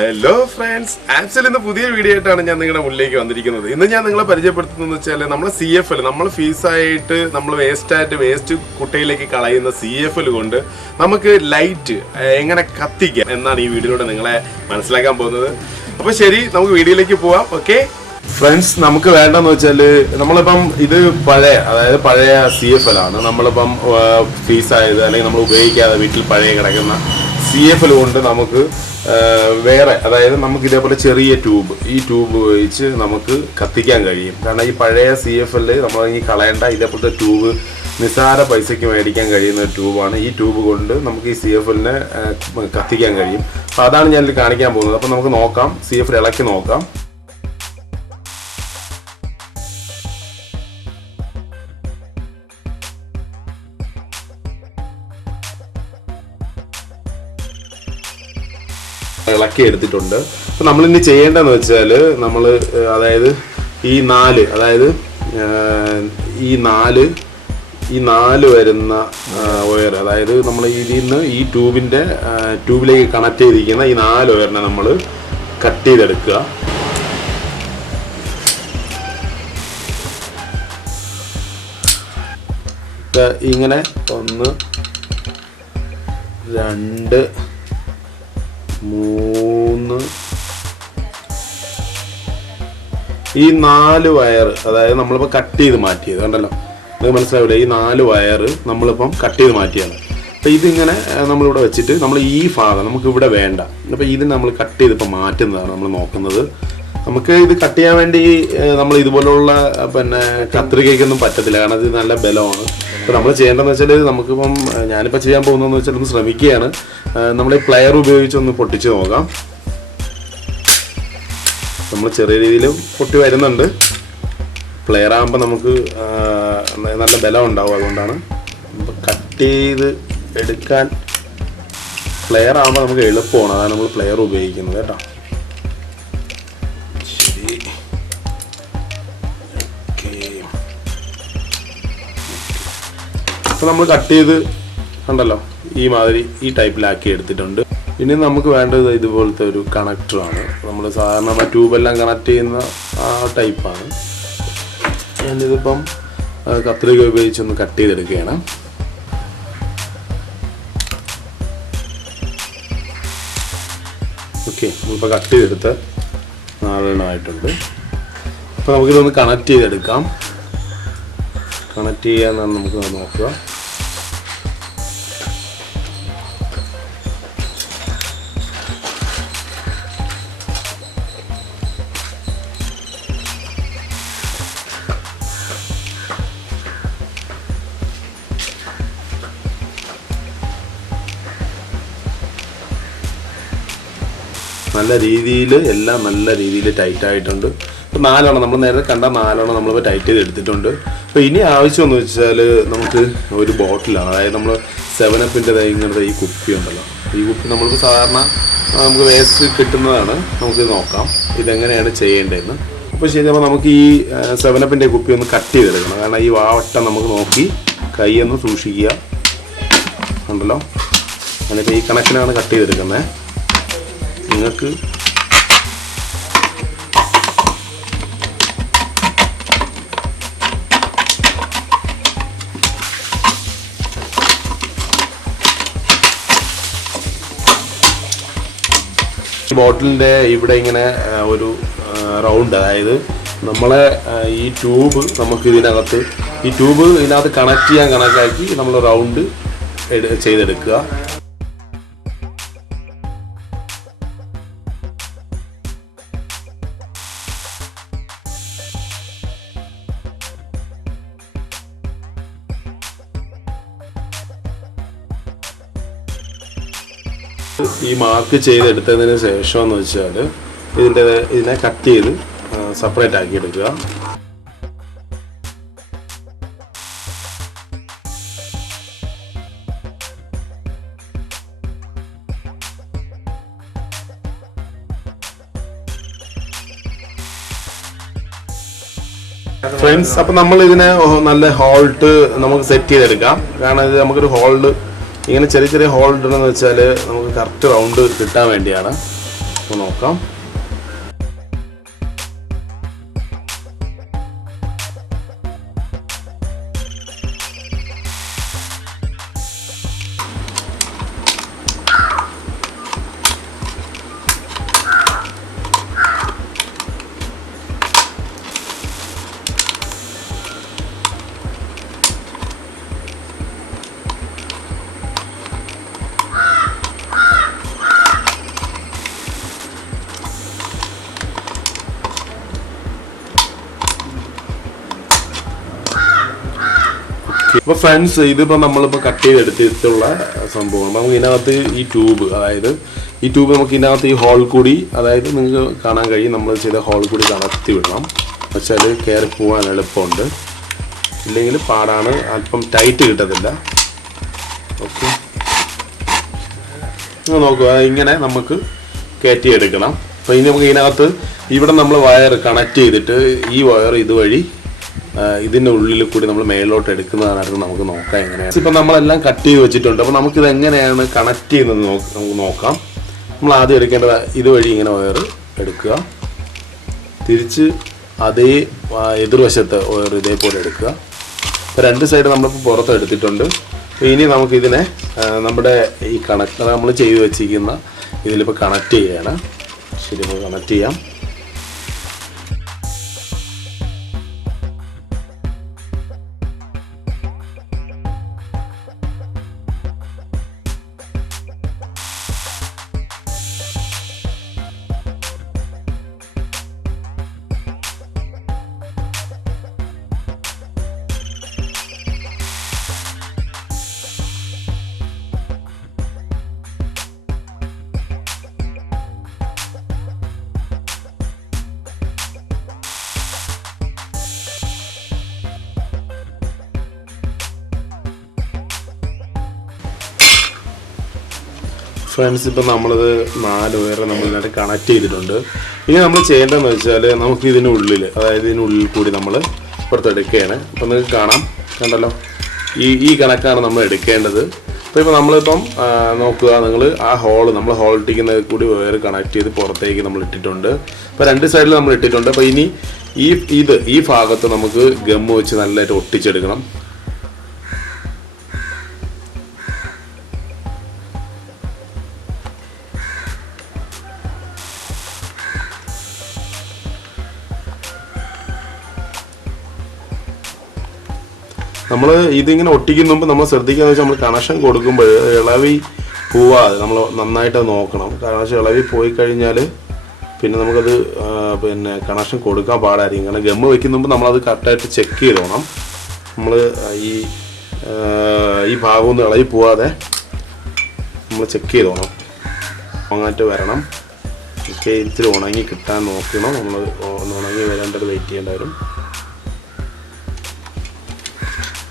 Hello friends, actually ഇന്ന് പുതിയ video ആയിട്ടാണ് ഞാൻ നിങ്ങളുടെ മുന്നിലേക്ക് വന്നിരിക്കുന്നത്. ഇന്ന് ഞാൻ നിങ്ങളെ പരിചയപ്പെടുത്തുന്നത് വെച്ചാൽ നമ്മളെ CFL, നമ്മൾ ഫീസായിട്ട് നമ്മൾ വേസ്റ്റ് കുട്ടയിലേക്ക് കളയുന്ന CFL കൊണ്ട് നമുക്ക് ലൈറ്റ് എങ്ങനെ കത്തിക്കാം എന്നാണ് ഈ വീഡിയോയിലൂടെ നിങ്ങളെ മനസ്സിലാക്കാൻ പോകുന്നത്. അപ്പോൾ ശരി, നമുക്ക് വീഡിയോയിലേക്ക് പോവാം. ഓക്കെ ഫ്രണ്ട്സ്, നമുക്ക് വേണ്ടെന്ന് വെച്ചാൽ നമ്മളിപ്പം ഇത് പഴയ CFL ആണ്. നമ്മളിപ്പം ഫീസായത് അല്ലെങ്കിൽ നമ്മൾ ഉപയോഗിക്കാതെ വീട്ടിൽ പഴയ കിടക്കുന്ന CFL കൊണ്ട് നമുക്ക് വേറെ, അതായത് നമുക്ക് ഇതേപോലെ ചെറിയ ഈ ട്യൂബ് ഉപയോഗിച്ച് നമുക്ക് കത്തിക്കാൻ കഴിയും. കാരണം ഈ പഴയ CFL നമ്മൾ ഈ കളയേണ്ട ഇതേപോലത്തെ ട്യൂബ് നിസ്സാര പൈസയ്ക്ക് മേടിക്കാൻ കഴിയുന്ന ട്യൂബാണ്. ഈ ട്യൂബ് കൊണ്ട് നമുക്ക് ഈ CFLനെ കത്തിക്കാൻ കഴിയും. അപ്പോൾ അതാണ് ഞാനിത് കാണിക്കാൻ പോകുന്നത്. അപ്പോൾ നമുക്ക് നോക്കാം, CFL ഇളക്കി നോക്കാം. ഇളക്കി എടുത്തിട്ടുണ്ട്. അപ്പം നമ്മളിനി ചെയ്യേണ്ടതെന്ന് വെച്ചാൽ അതായത് ഈ നാല് വരുന്ന വയർ, അതായത് നമ്മൾ ഇതിൽ നിന്ന് ഈ ട്യൂബിലേക്ക് കണക്ട് ചെയ്തിരിക്കുന്ന ഈ 4 വയറിനെ നമ്മൾ കട്ട് ചെയ്തെടുക്കുക. ഇങ്ങനെ 1 2 3 ഈ 4 വയർ, അതായത് നമ്മളിപ്പോൾ കട്ട് ചെയ്ത് മാറ്റിയത് കണ്ടല്ലോ, നിങ്ങൾക്ക് മനസ്സിലാവില്ല. ഈ 4 വയർ നമ്മളിപ്പം കട്ട് ചെയ്ത് മാറ്റിയാണ്. അപ്പോൾ ഇതിങ്ങനെ നമ്മളിവിടെ വെച്ചിട്ട് നമ്മൾ ഈ ഭാഗം നമുക്കിവിടെ വേണ്ട. അപ്പോൾ ഇതിന് നമ്മൾ കട്ട് ചെയ്തിപ്പോൾ മാറ്റുന്നതാണ് നമ്മൾ നോക്കുന്നത്. നമുക്ക് ഇത് കട്ട് ചെയ്യാൻ വേണ്ടി നമ്മൾ ഇതുപോലുള്ള കത്രികയ്ക്കൊന്നും പറ്റത്തില്ല, കാരണം ഇത് നല്ല ബലമാണ്. അപ്പോൾ നമ്മൾ ചെയ്യേണ്ടതെന്ന് വെച്ചാൽ നമുക്കിപ്പം ഞാനിപ്പോൾ ചെയ്യാൻ പോകുന്നതെന്ന് വെച്ചാൽ ഒന്ന് ശ്രമിക്കുകയാണ്. നമ്മൾ ഈ പ്ലെയർ ഉപയോഗിച്ച് ഒന്ന് പൊട്ടിച്ച് നോക്കാം. നമ്മൾ ചെറിയ രീതിയിൽ പൊട്ടി വരുന്നുണ്ട്. പ്ലെയർ ആകുമ്പോൾ നമുക്ക് നല്ല ബലം ഉണ്ടാവും, അതുകൊണ്ടാണ് കട്ട് ചെയ്ത് എടുക്കാൻ. പ്ലെയർ ആകുമ്പോൾ നമുക്ക് എളുപ്പമാണ്, അതാണ് നമ്മൾ പ്ലെയർ ഉപയോഗിക്കുന്നത് കേട്ടോ. ശരി, ഓക്കെ. അപ്പോൾ നമ്മൾ കട്ട് ചെയ്ത് കണ്ടല്ലോ, ഈ മാതിരി ഈ ടൈപ്പിലാക്കി എടുത്തിട്ടുണ്ട്. ഇനി നമുക്ക് വേണ്ടത് ഇതുപോലത്തെ ഒരു കണക്ടറാണ്. നമ്മൾ സാധാരണ ട്യൂബെല്ലാം കണക്ട് ചെയ്യുന്ന ആ ടൈപ്പാണ്. ഞാനിതിപ്പം കത്രിക ഉപയോഗിച്ചൊന്ന് കട്ട് ചെയ്തെടുക്കുകയാണ്. ഓക്കെ, നമ്മളിപ്പോൾ കട്ട് ചെയ്തെടുത്ത് 4 എണ്ണമായിട്ടുണ്ട്. അപ്പോൾ നമുക്കിതൊന്ന് കണക്ട് ചെയ്തെടുക്കാം. കണക്ട് ചെയ്യാന്നാണ് നമുക്ക് നോക്കുക. എല്ലാം നല്ല രീതിയിൽ ടൈറ്റ് ആയിട്ടുണ്ട്. ഇപ്പോൾ 4 നമ്മൾ നേരത്തെ കണ്ട 4 നമ്മളിപ്പോൾ ടൈറ്റ് ചെയ്ത് എടുത്തിട്ടുണ്ട്. അപ്പോൾ ഇനി ആവശ്യമെന്ന് വെച്ചാൽ നമുക്ക് ഒരു ബോട്ടിലാണ്, അതായത് നമ്മൾ 7up ഇങ്ങനത്തെ ഈ കുപ്പി ഉണ്ടല്ലോ, ഈ കുപ്പി നമ്മളിപ്പോൾ സാധാരണ നമുക്ക് വേസ്റ്റ് കിട്ടുന്നതാണ്. നമുക്ക് നോക്കാം ഇതെങ്ങനെയാണ് ചെയ്യേണ്ടതെന്ന്. അപ്പോൾ ശരി, അപ്പോൾ നമുക്ക് ഈ 7up കുപ്പി ഒന്ന് കട്ട് ചെയ്തെടുക്കണം. കാരണം ഈ വാവട്ടം നമുക്ക് നോക്കി കൈയൊന്ന് സൂക്ഷിക്കുക. ഉണ്ടല്ലോ, എന്നിട്ട് ഈ കണക്കിനാണ് കട്ട് ചെയ്തെടുക്കുന്നത്. നിങ്ങൾക്ക് ബോട്ടിലിൻ്റെ ഇവിടെ ഇങ്ങനെ ഒരു റൗണ്ട്, അതായത് നമ്മളെ ഈ ട്യൂബ് നമുക്ക് ഇതിനകത്ത് കണക്ട് ചെയ്യാൻ കണക്കാക്കി നമ്മൾ റൗണ്ട് ചെയ്തെടുക്കുക. ഈ മാർക്ക് ചെയ്തെടുത്തതിന് ശേഷം എന്ന് വെച്ചാൽ ഇതിനെ കട്ട് ചെയ്ത് സെപ്പറേറ്റ് ആക്കി എടുക്കുക. ഫ്രണ്ട്സ്, അപ്പം നമ്മൾ ഇതിനെ നല്ല ഹോൾട്ട് നമുക്ക് സെറ്റ് ചെയ്തെടുക്കാം. കാരണം ഇത് നമുക്കൊരു ഹോൾഡ് ഇങ്ങനെ ചെറിയ ചെറിയ ഹോൾ ഇടണമെന്ന് വെച്ചാൽ നമുക്ക് കറക്റ്റ് റൗണ്ട് കിട്ടാൻ വേണ്ടിയാണ്. നോക്കാം. അപ്പോൾ ഫ്രണ്ട്സ്, ഇതിപ്പോൾ നമ്മളിപ്പോൾ കട്ട് ചെയ്തെടുത്തിട്ടുള്ള സംഭവം. നമുക്ക് ഇതിനകത്ത് ഈ ട്യൂബ്, അതായത് ഈ ട്യൂബ് നമുക്ക് ഇതിനകത്ത് ഈ ഹോൾ കൂടി, അതായത് നിങ്ങൾക്ക് കാണാൻ കഴിയും, നമ്മൾ ചെയ്ത ഹോൾ കൂടി കടത്തി വിടണം. വെച്ചാൽ കയറി പോകാൻ എളുപ്പമുണ്ട്, ഇല്ലെങ്കിൽ പാടാണ്, അല്പം ടൈറ്റ് കിട്ടത്തില്ല. ഓക്കെ, നോക്കുക, ഇങ്ങനെ നമുക്ക് കയറ്റിയെടുക്കണം. അപ്പോൾ ഇനി നമുക്ക് ഇതിനകത്ത് ഇവിടെ നമ്മൾ വയർ കണക്ട് ചെയ്തിട്ട് ഈ വയർ ഇതുവഴി ഇതിൻ്റെ ഉള്ളിൽ കൂടി നമ്മൾ മേലോട്ട് എടുക്കുന്നതാണ് നമുക്ക് നോക്കാം എങ്ങനെയാണ്. ഇപ്പം നമ്മളെല്ലാം കട്ട് ചെയ്ത് വെച്ചിട്ടുണ്ട്. അപ്പോൾ നമുക്കിത് എങ്ങനെയാണ് കണക്ട് ചെയ്യുന്നത് നമുക്ക് നോക്കാം. നമ്മൾ ആദ്യം എടുക്കേണ്ടത് ഇതുവഴി ഇങ്ങനെ വയർ എടുക്കുക, തിരിച്ച് അതേ എതിർവശത്ത് വയർ ഇതേപോലെ എടുക്കുക. അപ്പോൾ രണ്ട് സൈഡ് നമ്മളിപ്പോൾ പുറത്ത് എടുത്തിട്ടുണ്ട്. ഇനി നമുക്കിതിനെ നമ്മുടെ ഈ കണക്ട് നമ്മൾ ചെയ്ത് വെച്ചിരിക്കുന്ന ഇതിലിപ്പോൾ കണക്ട് ചെയ്യണം. ശരി, നമുക്ക് കണക്ട് ചെയ്യാം. ഫ്രണ്ട്സ്, ഇപ്പം നമ്മളിത് 4 വയർ നമ്മളിതിനകത്ത് കണക്ട് ചെയ്തിട്ടുണ്ട്. ഇനി നമ്മൾ ചെയ്യേണ്ടതെന്ന് വെച്ചാൽ നമുക്ക് ഇതിനുള്ളിൽ, അതായത് ഇതിനുള്ളിൽ കൂടി നമ്മൾ പുറത്തെടുക്കുകയാണ്. അപ്പം നിങ്ങൾക്ക് കാണാം, കണ്ടല്ലോ, ഈ കണക്കാണ് നമ്മൾ എടുക്കേണ്ടത്. അപ്പോൾ ഇപ്പോൾ നമ്മളിപ്പം നോക്കുക, നിങ്ങൾ ആ നമ്മൾ ഹോൾ ഇട്ടിക്കുന്നത് കൂടി വയർ കണക്ട് ചെയ്ത് പുറത്തേക്ക് നമ്മൾ ഇട്ടിട്ടുണ്ട്. അപ്പോൾ രണ്ട് സൈഡിൽ നമ്മൾ ഇട്ടിട്ടുണ്ട്. അപ്പോൾ ഇനി ഈ ഭാഗത്ത് നമുക്ക് ഗമ്മ് വെച്ച് നല്ലതായിട്ട് ഒട്ടിച്ചെടുക്കണം. നമ്മൾ ഇതിങ്ങനെ ഒട്ടിക്കുന്ന മുമ്പ് നമ്മൾ ശ്രദ്ധിക്കാന്ന് വെച്ചാൽ നമ്മൾ കണക്ഷൻ കൊടുക്കുമ്പോൾ ഇളവി പോവാതെ നമ്മൾ നന്നായിട്ട് നോക്കണം. കാരണം ഇളവി പോയി കഴിഞ്ഞാൽ പിന്നെ നമുക്കത് കണക്ഷൻ കൊടുക്കാൻ പാടായിരിക്കും. കാരണം ഗമ്മ് വയ്ക്കുന്ന മുമ്പ് നമ്മളത് കറക്റ്റായിട്ട് ചെക്ക് ചെയ്തോണം. നമ്മൾ ഈ ഭാഗമൊന്നും ഇളവി പോവാതെ നമ്മൾ ചെക്ക് ചെയ്തോണം. ഉണങ്ങാറ്റ് വരണം. ഒക്കെ ഇച്ചിരി ഉണങ്ങി കിട്ടാൻ നോക്കണം. നമ്മൾ ഉണങ്ങി വരേണ്ടത് വെയിറ്റ് ചെയ്യേണ്ടി വരും.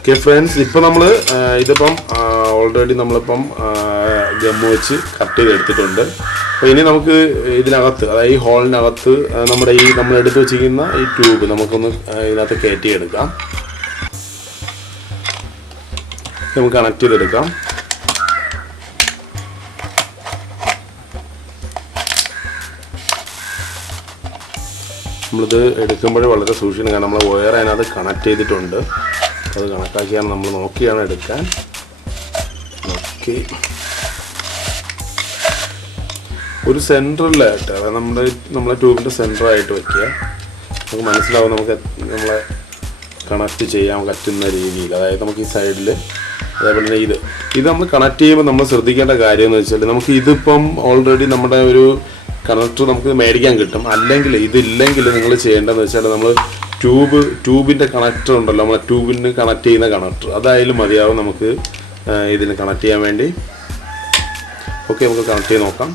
ഓക്കെ ഫ്രണ്ട്സ്, ഇപ്പോൾ നമ്മൾ ഇതിപ്പം ഓൾറെഡി നമ്മളിപ്പം ഗമ്മ് വെച്ച് കട്ട് ചെയ്തെടുത്തിട്ടുണ്ട്. അപ്പോൾ ഇനി നമുക്ക് ഇതിനകത്ത്, അതായത് ഈ ഹോളിനകത്ത് നമ്മൾ എടുത്ത് വെച്ചിരിക്കുന്ന ഈ ട്യൂബ് നമുക്കൊന്ന് ഇതിനകത്ത് കയറ്റിയെടുക്കാം. നമുക്ക് കണക്ട് ചെയ്തെടുക്കാം. നമ്മളിത് എടുക്കുമ്പോൾ വളരെ സൂക്ഷിക്കണം. കാരണം നമ്മൾ വയർ അതിനകത്ത് കണക്ട് ചെയ്തിട്ടുണ്ട്. അത് കണക്കാക്കിയാണ് നമ്മൾ നോക്കിയാണ് എടുക്കാൻ. ഓക്കെ, ഒരു സെൻറ്ററിലായിട്ട്, അതായത് നമ്മളെ ട്യൂബിൻ്റെ സെൻറ്ററായിട്ട് വയ്ക്കുക. നമുക്ക് മനസ്സിലാവും നമുക്ക് നമ്മളെ കണക്ട് ചെയ്യാൻ പറ്റുന്ന രീതിയിൽ. അതായത് നമുക്ക് ഈ സൈഡിൽ, അതേപോലെ തന്നെ ഇത് നമ്മൾ കണക്ട് ചെയ്യുമ്പോൾ നമ്മൾ ശ്രദ്ധിക്കേണ്ട കാര്യം എന്ന് വെച്ചാൽ, നമുക്ക് ഇതിപ്പം ഓൾറെഡി നമ്മുടെ ഒരു കണക്ടർ നമുക്ക് മേടിക്കാൻ കിട്ടും. അല്ലെങ്കിൽ ഇതില്ലെങ്കിൽ നിങ്ങൾ ചെയ്യേണ്ടതെന്ന് വെച്ചാൽ, നമ്മൾ ട്യൂബിൻ്റെ കണക്ടർ ഉണ്ടല്ലോ, നമ്മളെ ട്യൂബിന് കണക്ട് ചെയ്യുന്ന കണക്ടർ, അതായാലും മതിയാവും നമുക്ക് ഇതിന് കണക്ട് ചെയ്യാൻ വേണ്ടി. ഓക്കെ, നമുക്ക് കണക്ട് ചെയ്ത് നോക്കാം.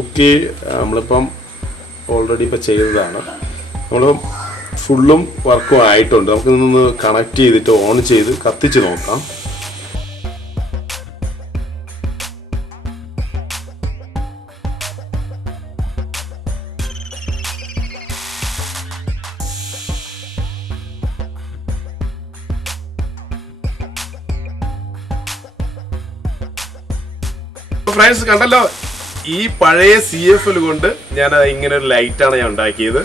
ഓക്കെ, നമ്മളിപ്പം ഓൾറെഡി ഇപ്പം ചെയ്തതാണ്. നമ്മൾ ഫുള്ളും വർക്കും ആയിട്ടുണ്ട്. നമുക്ക് ഇതൊന്ന് കണക്ട് ചെയ്തിട്ട് ഓൺ ചെയ്ത് കത്തിച്ച് നോക്കാം. ഫ്രണ്ട്സ് കണ്ടല്ലോ, ഈ പഴയ CFL കൊണ്ട് ഞാൻ ഇങ്ങനെ ഒരു ലൈറ്റാണ് ഞാൻ ഉണ്ടാക്കിയത്.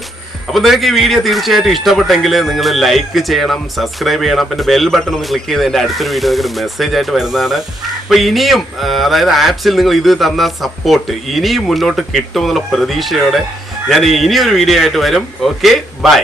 അപ്പോൾ നിങ്ങൾക്ക് ഈ വീഡിയോ തീർച്ചയായിട്ടും ഇഷ്ടപ്പെട്ടെങ്കിൽ നിങ്ങൾ ലൈക്ക് ചെയ്യണം, സബ്സ്ക്രൈബ് ചെയ്യണം, പിന്നെ ബെൽ ബട്ടൺ ഒന്ന് ക്ലിക്ക് ചെയ്ത് എൻ്റെ അടുത്തൊരു വീഡിയോ നിങ്ങൾക്ക് മെസ്സേജ് ആയിട്ട് വരുന്നതാണ്. അപ്പോൾ ഇനിയും അതായത് ആപ്സിൽ നിങ്ങൾ ഇത് തന്ന സപ്പോർട്ട് ഇനിയും മുന്നോട്ട് കിട്ടുമെന്നുള്ള പ്രതീക്ഷയോടെ ഞാൻ ഇനിയൊരു വീഡിയോ ആയിട്ട് വരും. Okay, by.